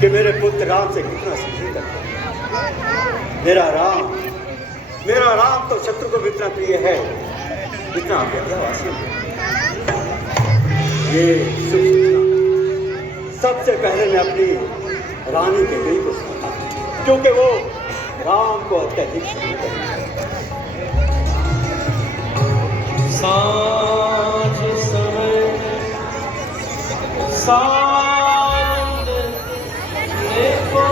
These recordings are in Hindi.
कि मेरे पुत्र राम से कितना स्नेह करते हैं। मेरा राम तो शत्रु को भी इतना प्रिय है जितना अयोध्यावासी है। ये शुभ सूचना सबसे पहले मैं अपनी रानी के गई को सुना, क्योंकि वो राम को अत्यधिक स्नेह करती है। साँझ समय साँझ देखो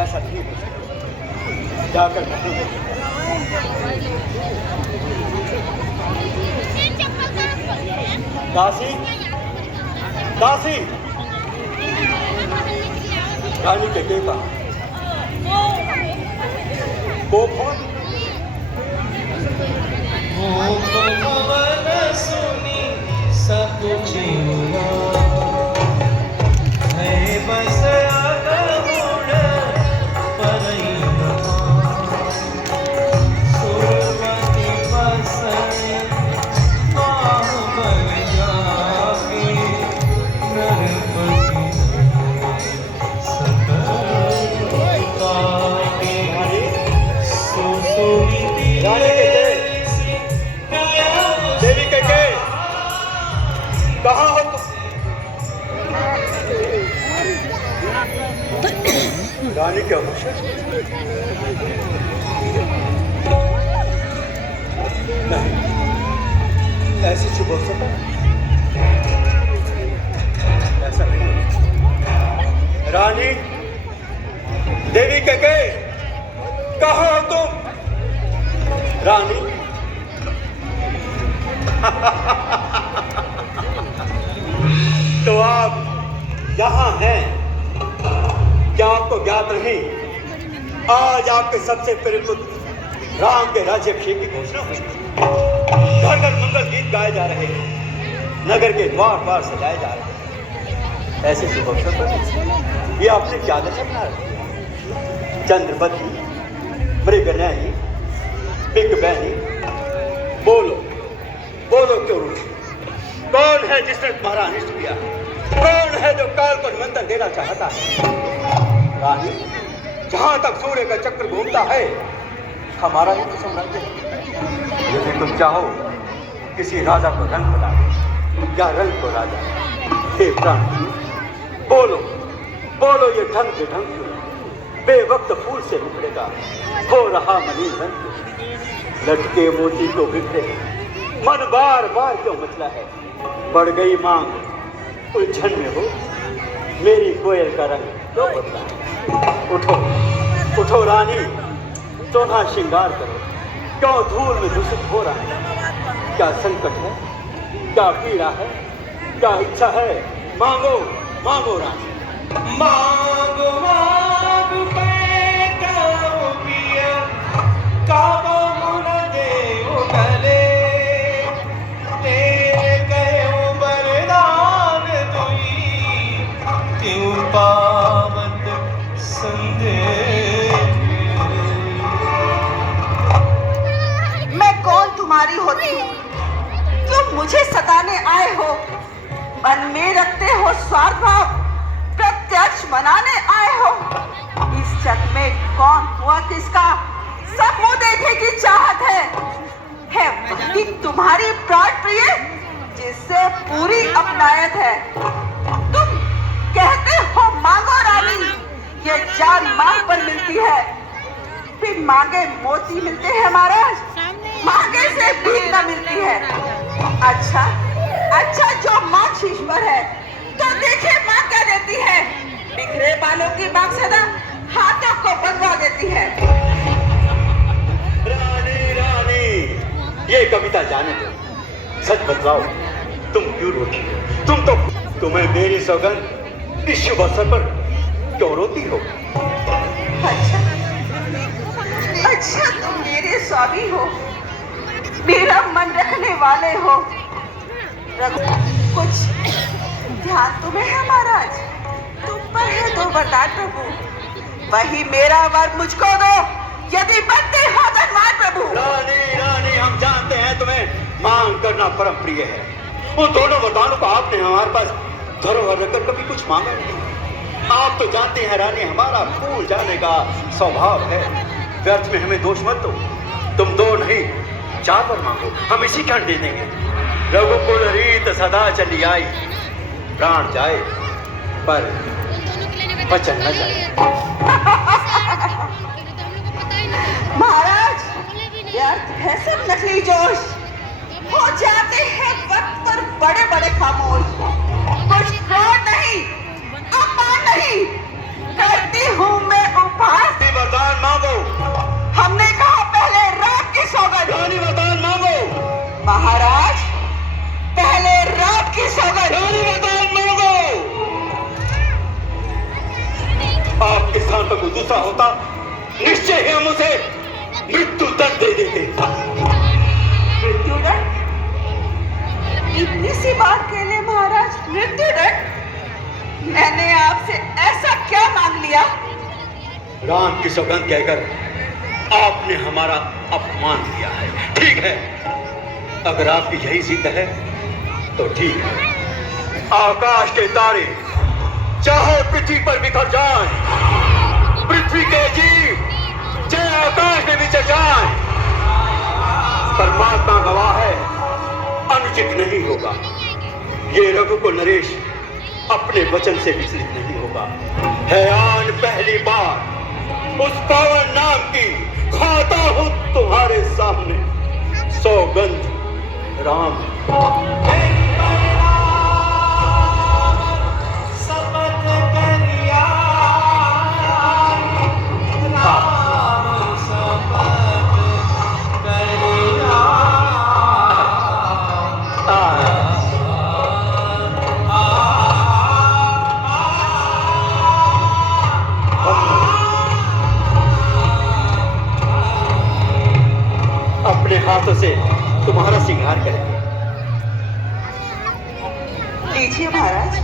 ऐसा नहीं हो सकता। जाकर दासी दासी रानी के बेटा वो कौन? सुनी सब कुछ बस कहाँ हो तुम? रानी क्या होश? नहीं, ऐसे चुप हो सकता? ऐसा नहीं। रानी देवी के कहाँ हो तुम? रानी तो आप यहाँ हैं, क्या आपको ज्ञात नहीं? आज आपके सबसे प्रिय पुत्र राम के राज्याभिषेक की घोषणा हुई। घर घर मंगल गीत गाए जा रहे हैं, नगर के द्वार द्वार सजाए जा रहे हैं। ऐसे शुभ अवसर पर ये आपने क्या दशा बना रखी? चंद्रवती, मृगनयनी, बिगबैनी, बोलो क्यों रूठी? कौन है जिसने तुम्हारा अनिष्ट किया? कौन है जो काल को निमंत्रण देना चाहता है? रानी, जहां तक सूर्य का चक्र घूमता है हमारा ही तो साम्राज्य है। यदि तुम चाहो किसी राजा को रंग बना दो या रंग को राजा, हे प्राण बोलो ये ढंग के ढंग क्यों? बेवक्त फूल से बिखरेगा हो रहा मनी रंग, लटके मोती को बिखरे मन बार बार क्यों मचला है? बढ़ गई मांग उलझन में हो, मेरी कोयल का रंग क्यों बदला है? उठो रानी, सोना श्रृंगार करो, क्यों धूल में दूषित हो रहा है? क्या संकट है, क्या पीड़ा है, क्या इच्छा है? मांगो रानी, मांगो पिया काबो मुन दे उगले तेरे कहो बरदान दुई क्यों पावत संदेह। मैं कौन तुम्हारी होती हूँ? क्यों मुझे सताने आए हो? मन में रखते हो स्वार्थ भाव, प्रत्यक्ष मनाने आए हो। इस जग में कौन हुआ किसका, सब मुंह देखे की चाहत है वही तुम्हारी प्राण प्रिय जिससे पूरी अपनायत है। तुम कहते हो मांगो रानी, ये जान मांग पर मिलती है, फिर मांगे मोती मिलते हैं महाराज, मांगे से भीख न मिलती है। अच्छा जो मां शीश पर है तो देखिए मां क्या देती है? बिखरे बालों की मांग सदा हाथों को बंधवा देती है। रानी ये कविता जाने दो, सच बतलाओ तुम क्यों रोती हो? तुम्हें मेरी सौगंध इस शुभ अवसर पर क्यों रोती हो? अच्छा तुम मेरे स्वामी हो, मेरा मन रखने वाले हो। कुछ ध्यान तुम्हें है महाराज? तुम पर है तो वरदान प्रभु, वही मेरा वर मुझको दो, यदि बनते हो धनवान प्रभु। रानी रानी, हम जानते हैं तुम्हें मांग करना परम प्रिय है। उन दोनों वरदानों को आपने हमारे पास धरोहर रखकर कभी कुछ मांगा नहीं। आप तो जानते हैं रानी, हमारा भूल जाने का स्वभाव है। व्यर्थ में हमें दोष मत दो। तुम 2 नहीं 4 पर मांगो, हम इसी क्षण दे देंगे। रघुकुल रीत सदा चली आई, प्राण जाए पर वचन न जाए। महाराज, व्यर्थ है सब नकली जोश, हो जाते हैं वक्त पर बड़े बड़े खामोश। कुछ क्रोध नहीं, अपमान नहीं, करती हूँ मैं उपहास। वरदान मांगो। हमने कहा पहले रात की सौगंध। रानी वरदान मांगो। महाराज, पहले रात की सौगंध। रानी वरदान मांगो। आपके स्थान पर कोई दूसरा होता, निश्चय ही हम उसे मृत्यु दंड दे देते। मृत्यु दंड? इतनी सी बात के लिए महाराज मृत्यु दंड? मैंने आपसे ऐसा क्या मांग लिया? राम की सौगंध कहकर आपने हमारा अपमान किया है। ठीक है, अगर आपकी यही जिद है तो ठीक है। आकाश के तारे चाहे पृथ्वी पर बिखर जाएं, पृथ्वी के जीव चाहे आकाश में विचर जाएं, परमात्मा गवाह है, अनुचित नहीं होगा। ये रघुकुल नरेश अपने वचन से विचलित नहीं होगा। है आन पहली बार उस पावन नाम की खाता हूं तुम्हारे सामने सौगंध राम। अपने हाथों से तुम्हारा श्रृंगार करेंगे। लीजिए महाराज।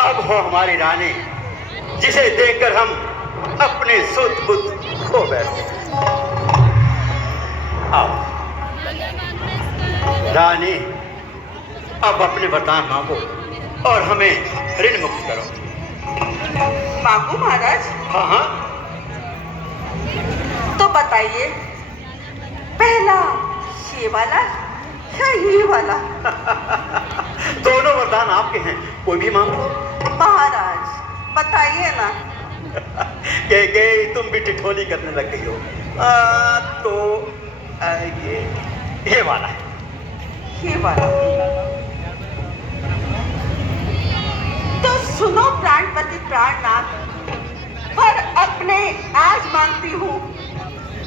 अब हो हमारी रानी, जिसे देखकर हम अपने सुध बुद्ध खो बैठते हैं। आओ रानी, अब अपने वरदान मांगो और हमें ऋण मुक्त करो। मांगू महाराज? हाँ हाँ। तो बताइए, पहला ये वाला या ये वाला? दोनों वरदान आपके हैं, कोई भी मांगो। महाराज बताइए ना। के तुम भी ठिठोली करने लग गई हो। तो ये वाला है। ये वाला? तो सुनो प्राणपति प्राणनाथ, पर अपने आज मांगती हूँ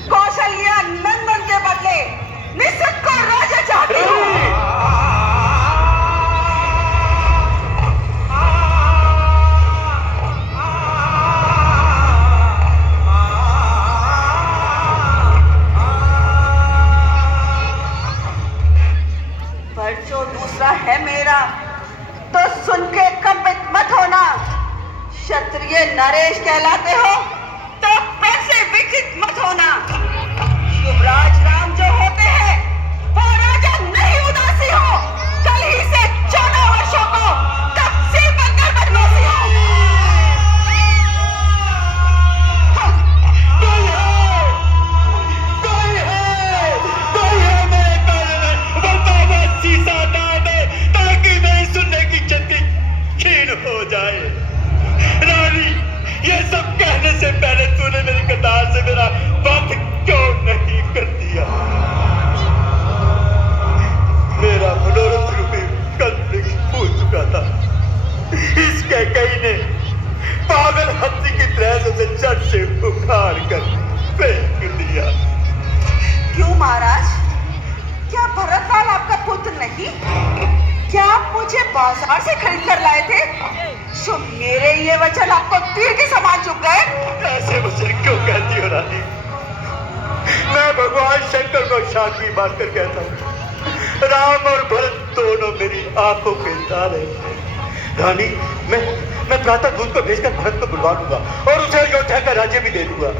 कौशल्या नंदन के बदले निषद को राजा चाहती हूँ। पर जो दूसरा है मेरा, तो सुन के कंपित मत होना। क्षत्रिय नरेश कहलाते हो तो फिर से विकसित मत होना। युवराज राम जो होते हैं वो राजा नहीं उदासी हो, कल ही से 14 वर्षों को तपसील बनकर बनवासी हो। हो जाए। रानी, ये सब कहने से पहले तूने मेरी कतार से मेरा वध क्यों नहीं कर दिया? मेरा मनोरथ रूपी कलवृक्ष फूल चुका था। इस कैकेयी ने पागल हाथी की तरह उसे जड़ से उखाड़ कर फेंक दिया। क्यों महाराज, क्या भरत वाला नहीं, क्या आप मुझे बाजार से खरीद कर लाए थे? सो मेरे ये वचन आपको तीर के समान चुभ गए? ऐसे मुझे क्यों कहती हो रानी? मैं भगवान शंकर को साक्षी मानकर कहता हूँ, राम और भरत दोनों मेरी आंखों के तारे। रानी, मैं प्रातः दूत को भेजकर भरत को बुलवा लूंगा और उसे अयोध्या का राज्य भी दे दूंगा।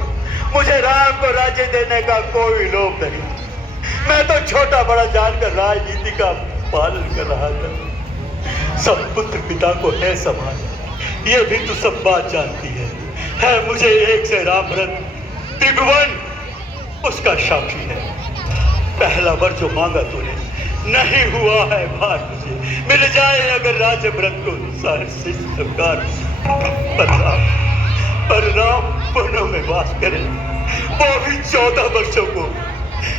मुझे राम को राज्य देने का कोई लोभ नहीं। मैं तो छोटा बड़ा जानकर राजनीति का पालन कर रहा था। सब पुत्र पिता को है समान, ये भी तो सब बात जानती है मुझे एक से राम भरत त्रिभुवन उसका साक्षी है। पहला वर जो मांगा तूने नहीं हुआ है भार मुझे, मिल जाए अगर राज्य भरत को सारे सरकार। पर राम वनों में वास करे, वो भी 14 वर्षों को।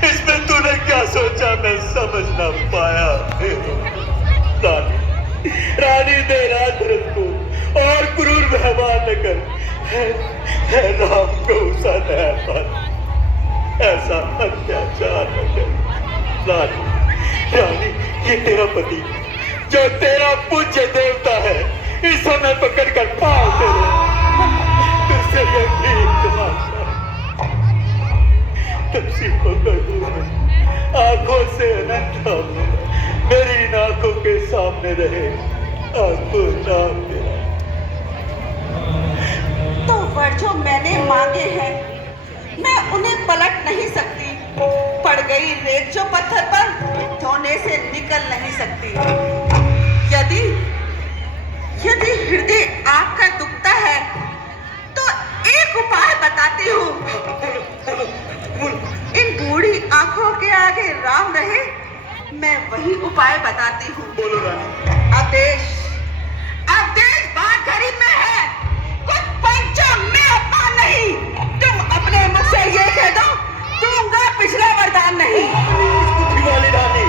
इसमें तूने क्या सोचा मैं समझ ना पाया। रानी दे राज भरत को और क्रूर व्यवहार न कर, है राम को सन है पर ऐसा अत्याचार न कर। रानी, ये तेरा पति जो तेरा पूज्य देवता है, इस समय पकड़ कर पाओ तेरे तुझसे तुझसे पकड़ दूंगा, आंखों से अनंत मेरी इन आंखों के सामने रहे आंखों नाम तेरा। तो वर जो मैंने मांगे हैं मैं उन्हें पलट नहीं सकती। पड़ गई रेत जो पत्थर पर धोने से निकल नहीं सकती। यदि हृदय आपका दुखता है तो एक उपाय बताती हूँ। इन बूढ़ी आंखों के आगे राम रहे, मैं वही उपाय बताती हूँ। बोलो रानी। आदेश बात गरीब में है, कुछ पंचों में अपमान नहीं। तुम अपने मुख से ये कह दो, दूंगा पिछला वरदान नहीं। वाली रानी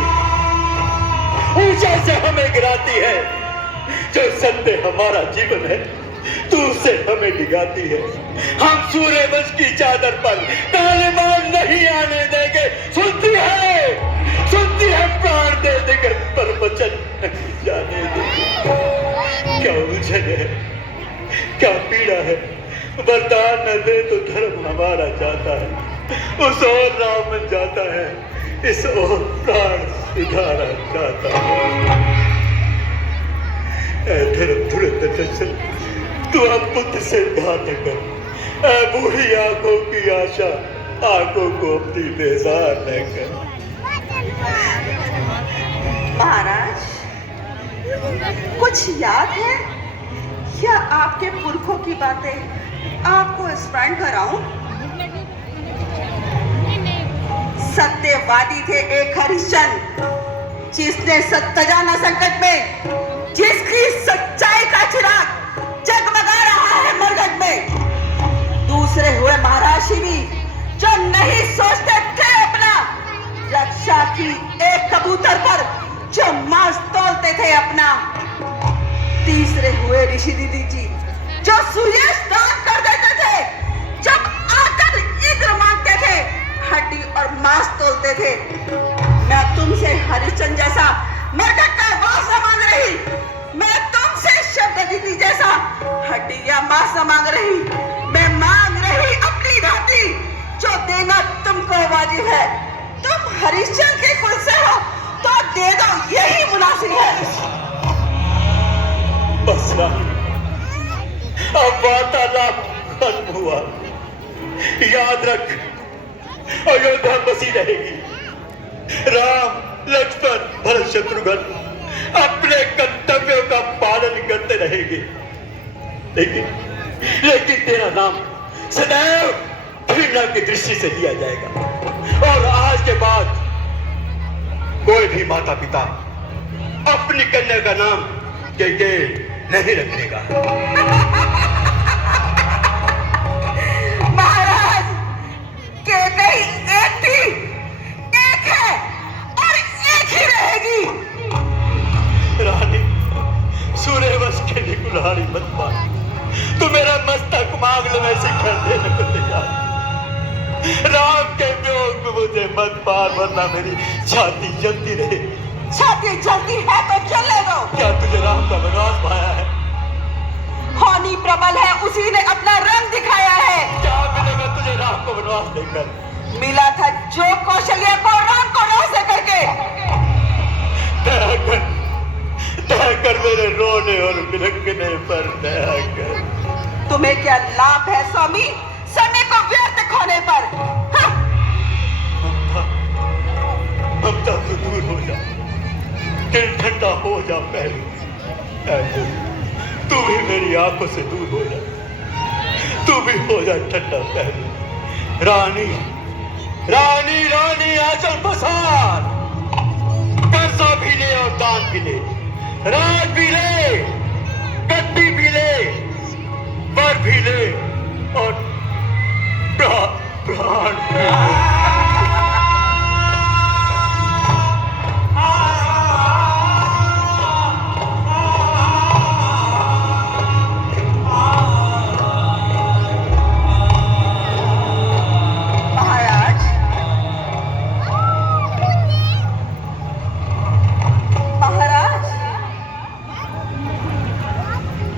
ऊंचा से हमें गिराती है, जो सत्य हमारा जीवन है तू उसे हमें डिगाती है। हम सूर्य वंश की चादर पर काले मान नहीं आने देंगे। सुनती है प्राण दे देंगे पर वचन नहीं जाने देंगे। क्या उलझन है, क्या पीड़ा है, वरदान न दे तो धर्म हमारा जाता है। उस ओर राम बन जाता है, इस ओर प्राण सुधारा जाता है। धर्म दर्शन तू अब पुत्र से ध्यान न कर, बूढ़ी आंखों की आशा आंखों को अपनी बेजार न कर। महाराज, कुछ याद है या आपके पुरखों की बातें आपको स्मरण कराऊं? सत्यवादी थे एक हरिश्चंद्र, जिसने सत्तजाना संकट में, जिसकी सच्चाई का चिराग जगमगा रहा है मरकट में। दूसरे हुए महाराज शिवी, जो नहीं सोचते थे अपना रक्षा की एक कबूतर पर, जो मांस तोलते थे अपना। तीसरे हुए ऋषि दीदी जी, जो सूर्य स्नान कर देते थे, जब आकर इंद्र मांगते थे, हड्डी और मांस तोलते थे। मैं तुमसे हरिश्चंद्र जैसा मरकट का मांस न मांग रही, मैं तुमसे शब्द दीदी जैसा हड्डी या मांस न मांग रही। मैं मांग रही अपनी धरती, जो देना तुमको वाजिब है। तुम हरिश्चंद्र के कुल से हो तो दे दो, यही मुनासिब है। बस रानी, अब वार्तालाप खत्म हुआ। याद रख, अयोध्या बसी रहेगी। राम, लक्ष्मण, भरत, शत्रुघ्न अपने कर्तव्यों का पालन करते रहेंगे, लेकिन तेरा नाम सदैव घृणा की दृष्टि से लिया जाएगा। और आज के बाद कोई भी माता पिता अपनी कन्या का नाम केकई नहीं रखेगा। महाराज, केकई एक थी, एक है और एक ही रहेगी। रानी, सूर्यवंश के निकुलहारी मत मार, तू मेरा मस्तक मांग ले, मैं शिखर देने को तैयार। राम के वियोग में मुझे मत मार, वरना मेरी छाती जलती रहे, छाती जलती है तो जलने दो। क्या तुझे राम का वनवास पाया है? होनी प्रबल है, उसी ने अपना रंग दिखाया है। क्या मिलेगा तुझे राम को वनवास देकर? मिला था जो कौशल्या को राम को राह से करके। दया कर मेरे रोने और बिलखने पर दया कर। तुम्हें क्या लाभ है स्वामी समय को व्यर्थ खोने पर? हाँ? ममता तू दूर हो जा, दिल ठंडा हो जा पहले। तू भी मेरी आंखों से दूर हो जा, तू भी हो जा ठंडा पहले। रानी रानी रानी आंचल पसार, कर्जा भी ले और दान भी ले, राज भी ले, गद्दी भी ले, वर भी ले और प्राण भी ले।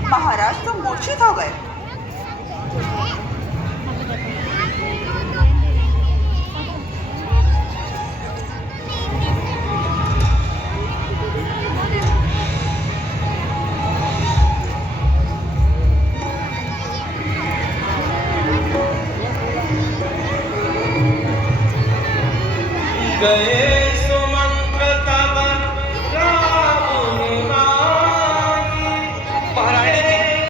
महाराज तो मूर्छित हो गए। गए